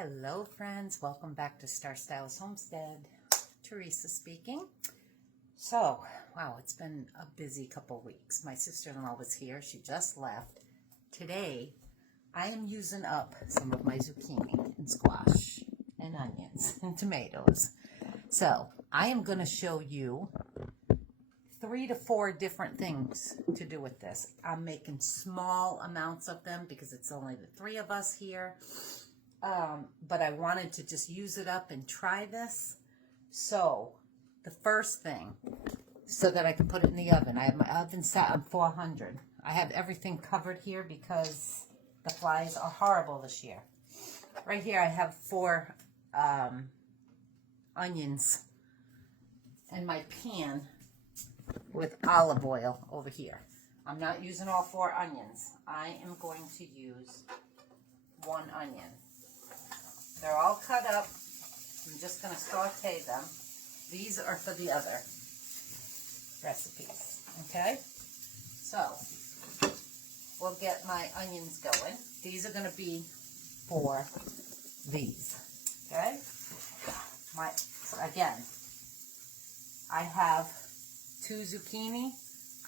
Hello friends, welcome back to Star Styles Homestead. Teresa speaking. So, wow, it's been a busy couple weeks. My sister-in-law was here, she just left. Today, I am using up some of my zucchini and squash and onions and tomatoes. So, I am going to show you 3 to 4 different things to do with this. I'm making small amounts of them because it's only the 3 of us here. But I wanted to just use it up and try this. So the first thing, so that I can put it in the oven, I have my oven set on 400. I have everything covered here because the flies are horrible this year. Right here I have 4 onions and my pan with olive oil over here. I'm not using all 4 onions. I am going to use 1 onion. They're all cut up. I'm just going to saute them. These are for the other recipes. Okay? So, we'll get my onions going. These are going to be for these. Okay? Again, I have 2 zucchini.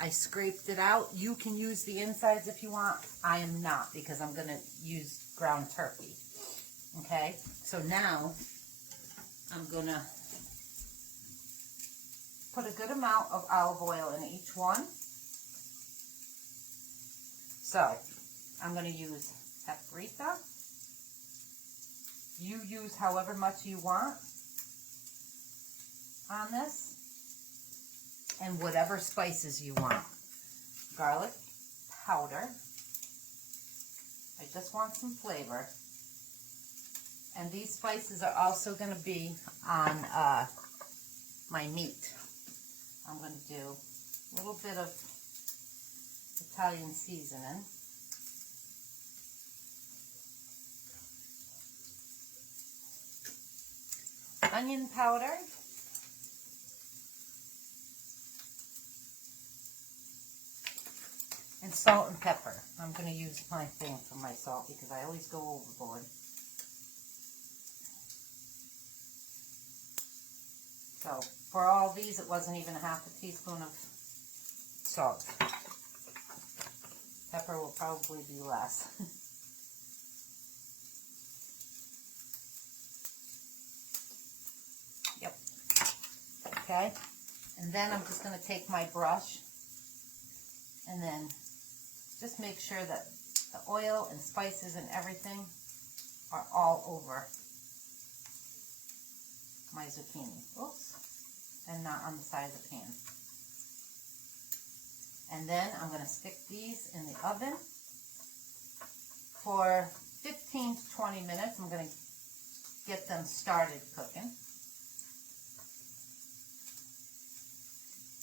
I scraped it out. You can use the insides if you want. I am not because I'm going to use ground turkey. Okay, so now I'm going to put a good amount of olive oil in each one. So I'm going to use paprika. You use however much you want on this, and whatever spices you want. Garlic powder. I just want some flavor. And these spices are also going to be on my meat. I'm going to do a little bit of Italian seasoning. Onion powder. And salt and pepper. I'm going to use my thing for my salt because I always go overboard. So, for all these, it wasn't even a half a teaspoon of salt. Pepper will probably be less. Yep. Okay. And then I'm just going to take my brush and then just make sure that the oil and spices and everything are all over my zucchini. Oops. And not on the side of the pan. And then I'm going to stick these in the oven for 15 to 20 minutes. I'm going to get them started cooking.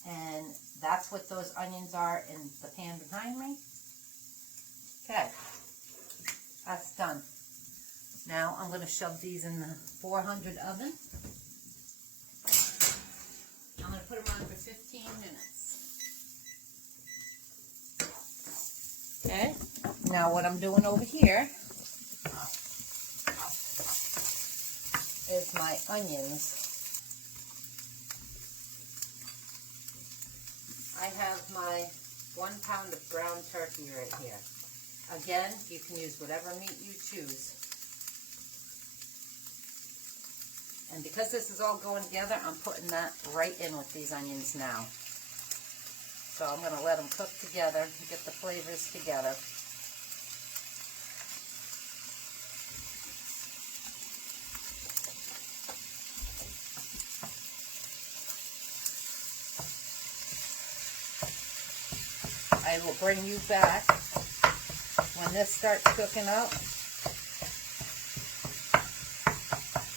And that's what those onions are in the pan behind me. Okay, that's done. Now I'm going to shove these in the 400 oven. I'm going to put them on for 15 minutes. Okay, now what I'm doing over here is my onions. I have my 1 pound of ground turkey right here. Again, you can use whatever meat you choose. And because this is all going together, I'm putting that right in with these onions now. So I'm going to let them cook together and get the flavors together. I will bring you back when this starts cooking up.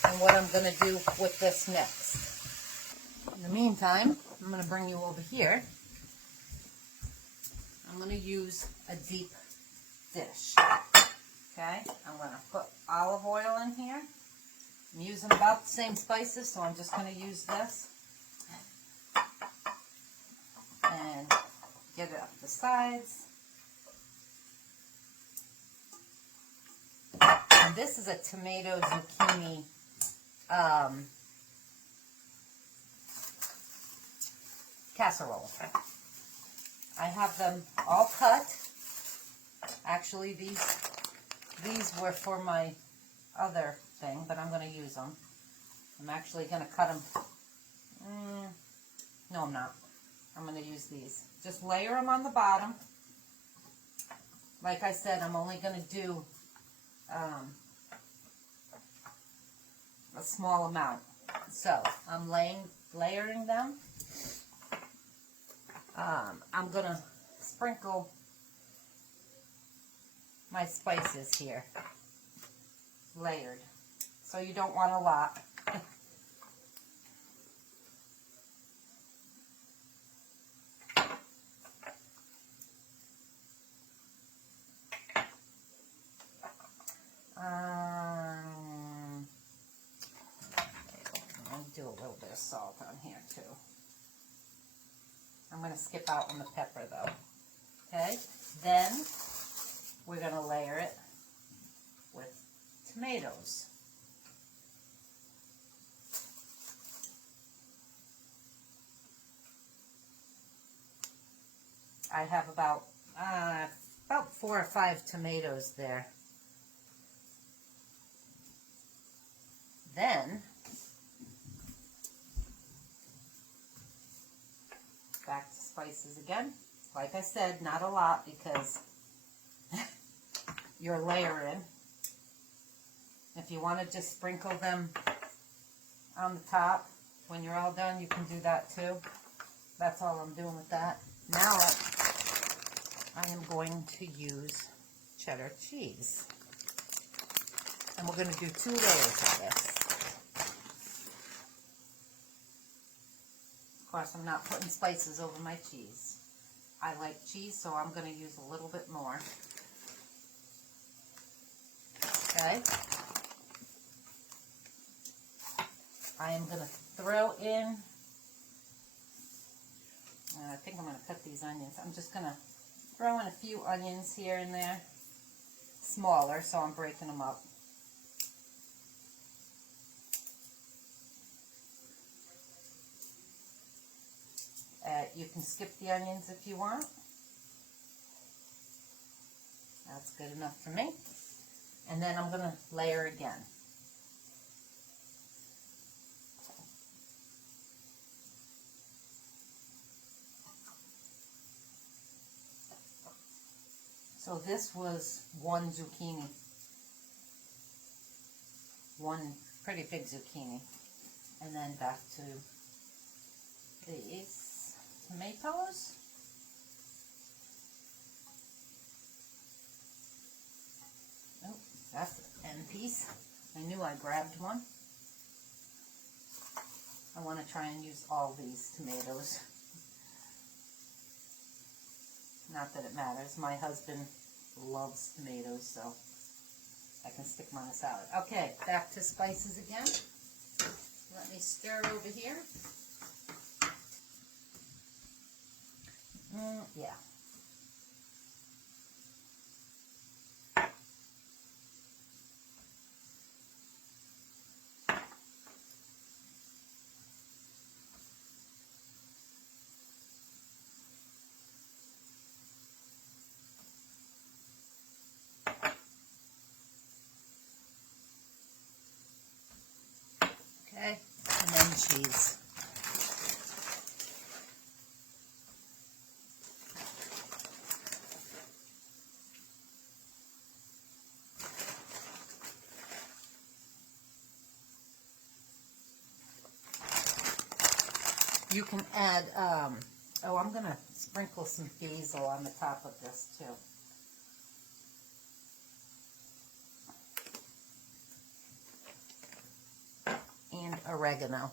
And what I'm going to do with this next. In the meantime, I'm going to bring you over here. I'm going to use a deep dish. Okay, I'm going to put olive oil in here. I'm using about the same spices, so I'm just going to use this. And get it up the sides. And And this is a tomato zucchini casserole. I have them all cut. Actually, these were for my other thing, but I'm going to use them. I'm actually going to cut them. No, I'm not. I'm going to use these. Just layer them on the bottom. Like I said, I'm only going to do a small amount. So I'm layering them. I'm going to sprinkle my spices here, layered. So you don't want a lot. I'll do a little bit of salt on here too. I'm going to skip out on the pepper though. Okay, then we're going to layer it with tomatoes. I have about 4 or 5 tomatoes there. Then back to spices again. Like I said, not a lot because you're layering. If you want to just sprinkle them on the top when you're all done, you can do that too. That's all I'm doing with that. Now I am going to use cheddar cheese. And we're going to do 2 layers of this. Of course, I'm not putting spices over my cheese. I like cheese, so I'm going to use a little bit more. Okay. I am going to throw in, I think I'm going to cut these onions. I'm just going to throw in a few onions here and there. Smaller, so I'm breaking them up. You can skip the onions if you want. That's good enough for me. And then I'm going to layer again. So this was 1 zucchini. 1 pretty big zucchini. And then back to these tomatoes. Oh, that's the end piece. I knew I grabbed one. I want to try and use all these tomatoes. Not that it matters. My husband loves tomatoes, so I can stick them on a salad. Okay, back to spices again. Let me stir over here. Yeah. Okay, and then cheese. You can add, oh, I'm going to sprinkle some basil on the top of this too. And oregano.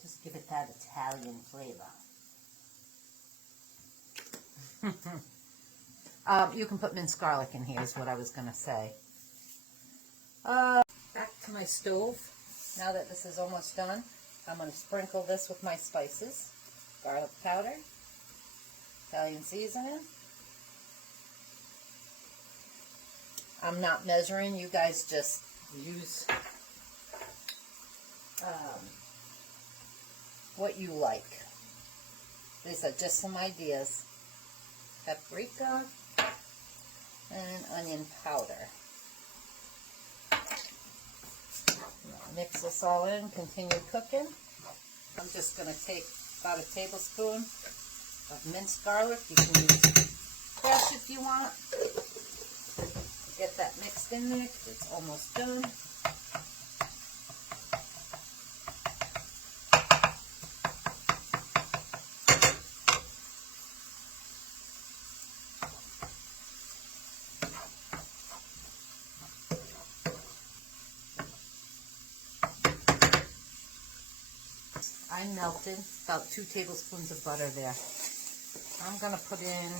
Just give it that Italian flavor. You can put minced garlic in here is what I was going to say. Back to my stove. Now that this is almost done, I'm going to sprinkle this with my spices. Garlic powder, Italian seasoning. I'm not measuring. You guys just use what you like. These are just some ideas. Paprika and onion powder. Mix this all in, continue cooking. I'm just going to take about a tablespoon of minced garlic. You can use fresh if you want. Get that mixed in there because it's almost done. I melted about 2 tablespoons of butter there. I'm going to put in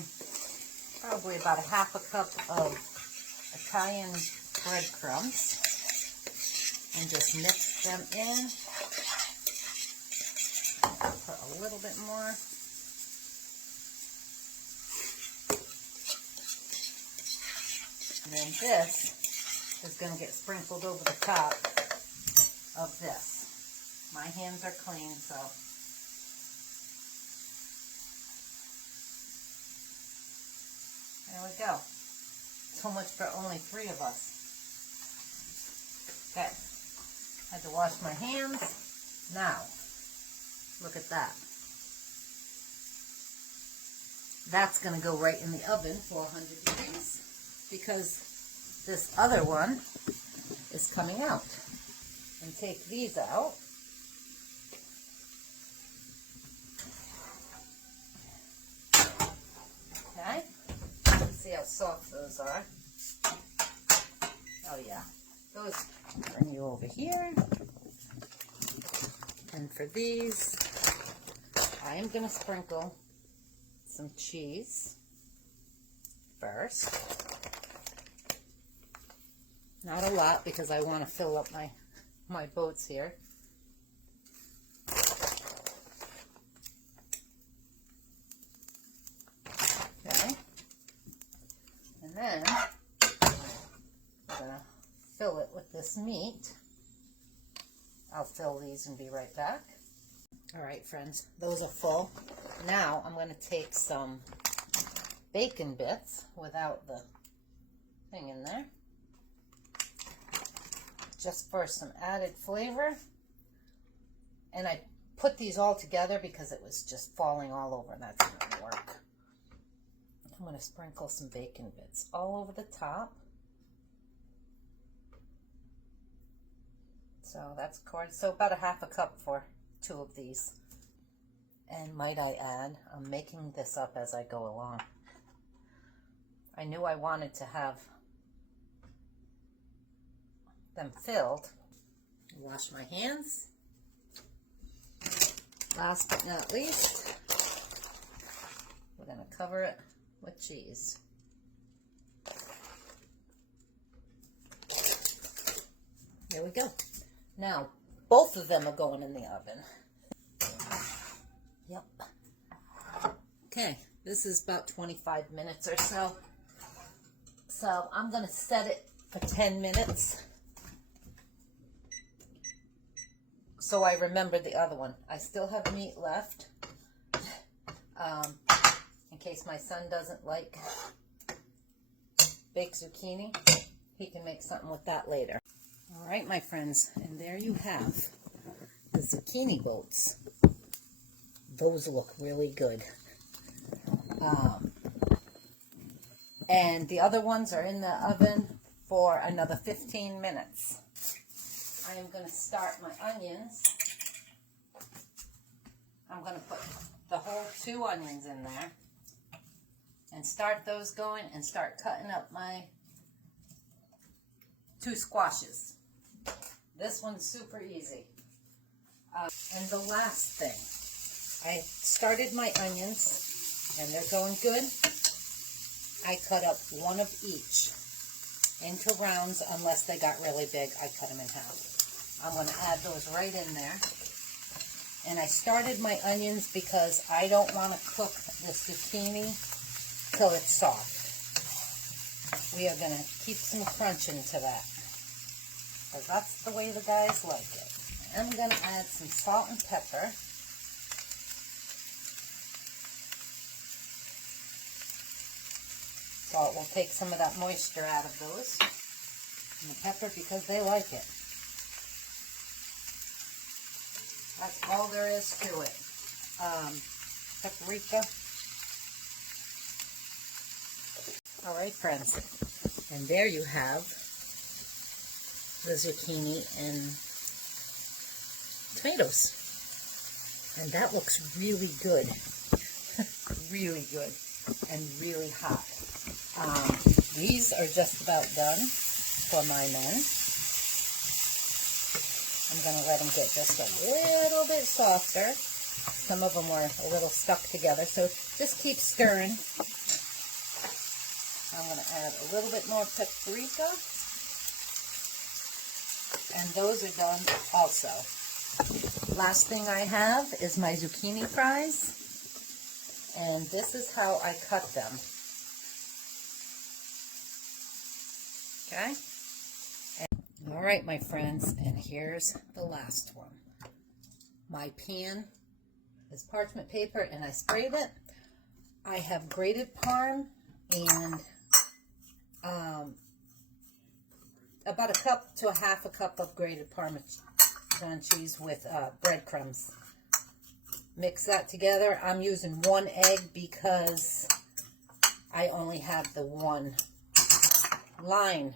probably about a half a cup of Italian breadcrumbs and just mix them in. I'll put a little bit more. And then this is going to get sprinkled over the top of this. My hands are clean, so there we go. So much for only 3 of us. Okay, had to wash my hands. Now, look at that. That's going to go right in the oven for 100 degrees because this other one is coming out. And take these out. Okay, let's see how soft those are. Oh yeah, those bring you over here. And for these, I am going to sprinkle some cheese first. Not a lot because I want to fill up my boats here. Okay, and then I'm going to fill it with this meat. I'll fill these and be right back. All right, friends, those are full. Now I'm going to take some bacon bits without the thing in there, just for some added flavor. And I put these all together because it was just falling all over, and that's not going to work. I'm going to sprinkle some bacon bits all over the top. So that's corn. So about a half a cup for 2 of these. And might I add, I'm making this up as I go along. I knew I wanted to have them filled. Wash my hands. Last but not least, we're going to cover it with cheese. There we go. Now, both of them are going in the oven. Yep. Okay, this is about 25 minutes or so. So I'm going to set it for 10 minutes. So I remember the other one. I still have meat left. In case my son doesn't like baked zucchini, he can make something with that later. All right, my friends, and there you have the zucchini boats. Those look really good. And the other ones are in the oven for another 15 minutes. I am going to start my onions. I'm going to put the whole 2 onions in there and start those going and start cutting up my 2 squashes. This one's super easy. And the last thing, I started my onions and they're going good. I cut up 1 of each into rounds. Unless they got really big, I cut them in half. I'm going to add those right in there. And I started my onions because I don't want to cook the zucchini till it's soft. We are going to keep some crunch into that, because that's the way the guys like it. I'm going to add some salt and pepper. Salt will take some of that moisture out of those. And the pepper, because they like it. That's all there is to it. Paprika. All right, friends. And there you have the zucchini and tomatoes. And that looks really good. Really good. And really hot. These are just about done for my men. I'm going to let them get just a little bit softer. Some of them were a little stuck together, so just keep stirring. I'm going to add a little bit more paprika. And those are done also. Last thing I have is my zucchini fries. And this is how I cut them. Okay? All right, my friends, and here's the last one. My pan is parchment paper, and I sprayed it. I have grated parm and about a cup to a half a cup of grated Parmesan cheese with breadcrumbs. Mix that together. I'm using 1 egg because I only have the one line.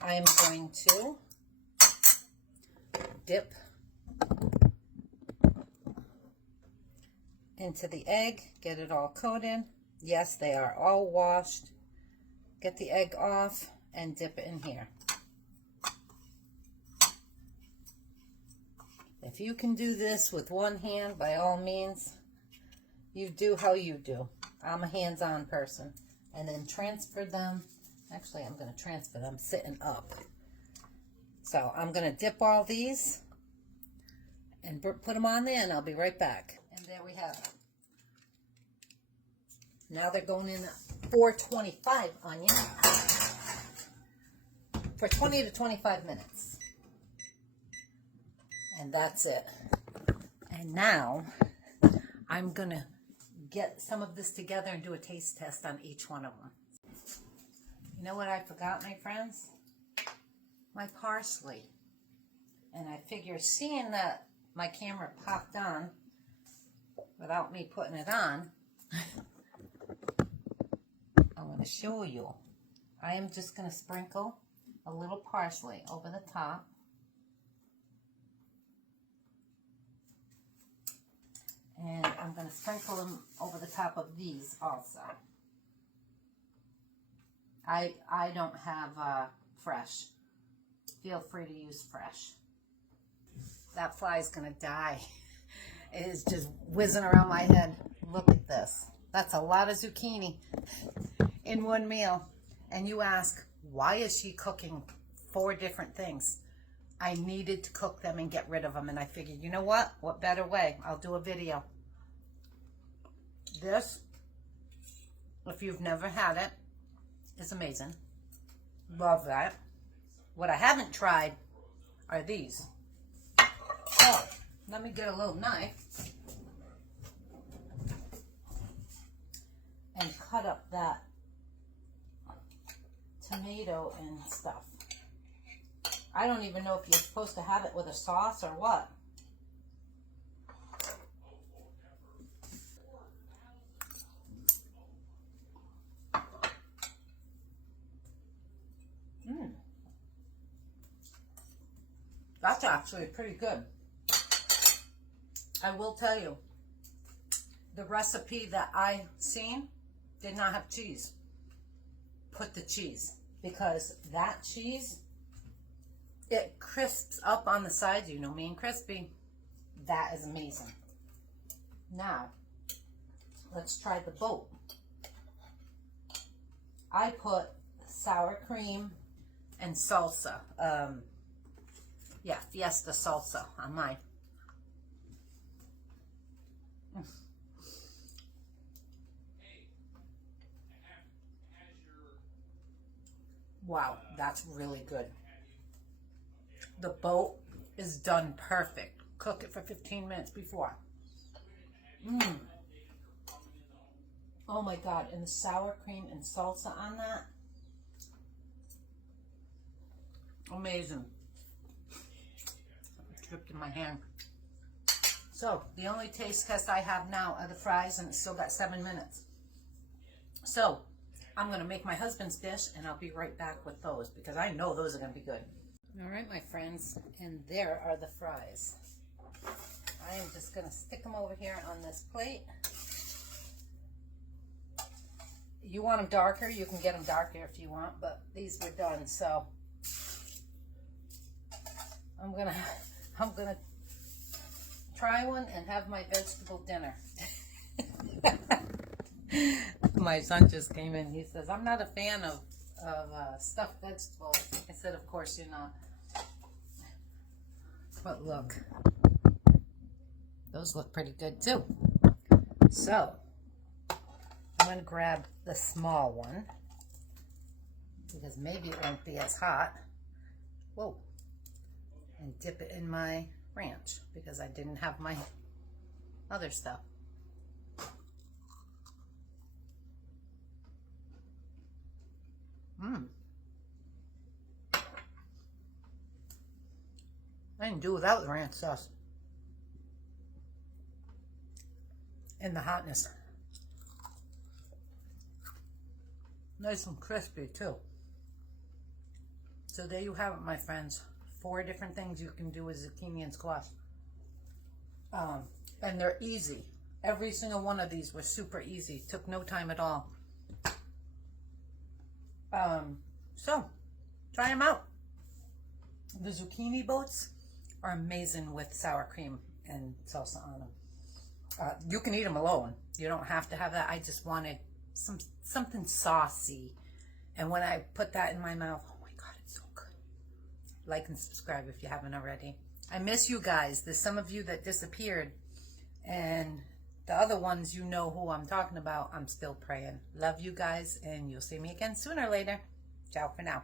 I am going to dip into the egg, get it all coated. Yes, they are all washed. Get the egg off and dip it in here. If you can do this with one hand, by all means, you do how you do. I'm a hands-on person. And then transfer them. Actually, I'm going to transfer them sitting up. So I'm going to dip all these and put them on there, and I'll be right back. And there we have them. Now they're going in 425 onion for 20 to 25 minutes. And that's it. And now I'm going to get some of this together and do a taste test on each one of them. You know what I forgot, my friends? My parsley. And I figure, seeing that my camera popped on without me putting it on, I'm going to show you. I am just going to sprinkle a little parsley over the top. And I'm going to sprinkle them over the top of these also. I don't have fresh. Feel free to use fresh. That fly is going to die. It is just whizzing around my head. Look at this. That's a lot of zucchini in one meal. And you ask, why is she cooking 4 different things? I needed to cook them and get rid of them. And I figured, you know what? What better way? I'll do a video. This, if you've never had it, is amazing. Love that. What I haven't tried are these. So, let me get a little knife and cut up that tomato and stuff. I don't even know if you're supposed to have it with a sauce or what. That's actually pretty good. I will tell you, the recipe that I seen did not have cheese. Put the cheese, because that cheese, it crisps up on the sides. You know me and crispy. That is amazing. Now, let's try the boat. I put sour cream and salsa. Yeah, Fiesta salsa on mine. Wow, that's really good. The boat is done perfect. Cook it for 15 minutes before. Mmm. Oh my God, and the sour cream and salsa on that. Amazing. Dripped in my hand. So, the only taste test I have now are the fries, and it's still got 7 minutes. So, I'm going to make my husband's dish, and I'll be right back with those, because I know those are going to be good. All right, my friends, and there are the fries. I am just going to stick them over here on this plate. You want them darker, you can get them darker if you want, but these were done, so I'm gonna try one and have my vegetable dinner. My son just came in. He says, "I'm not a fan of stuffed vegetables." I said, "Of course you're not." But look, those look pretty good too. So I'm going to grab the small one because maybe it won't be as hot. Whoa. And dip it in my ranch because I didn't have my other stuff. I can do without the ranch sauce. And the hotness. Nice and crispy too. So there you have it, my friends. 4 different things you can do with zucchini and squash. And they're easy. Every single one of these was super easy. Took no time at all. So try them out. The zucchini boats are amazing with sour cream and salsa on them. You can eat them alone. You don't have to have that. I just wanted something saucy. And when I put that in my mouth, oh my God, it's so good. Like and subscribe if you haven't already. I miss you guys. There's some of you that disappeared. And the other ones, you know who I'm talking about. I'm still praying. Love you guys. And you'll see me again sooner or later. Ciao for now.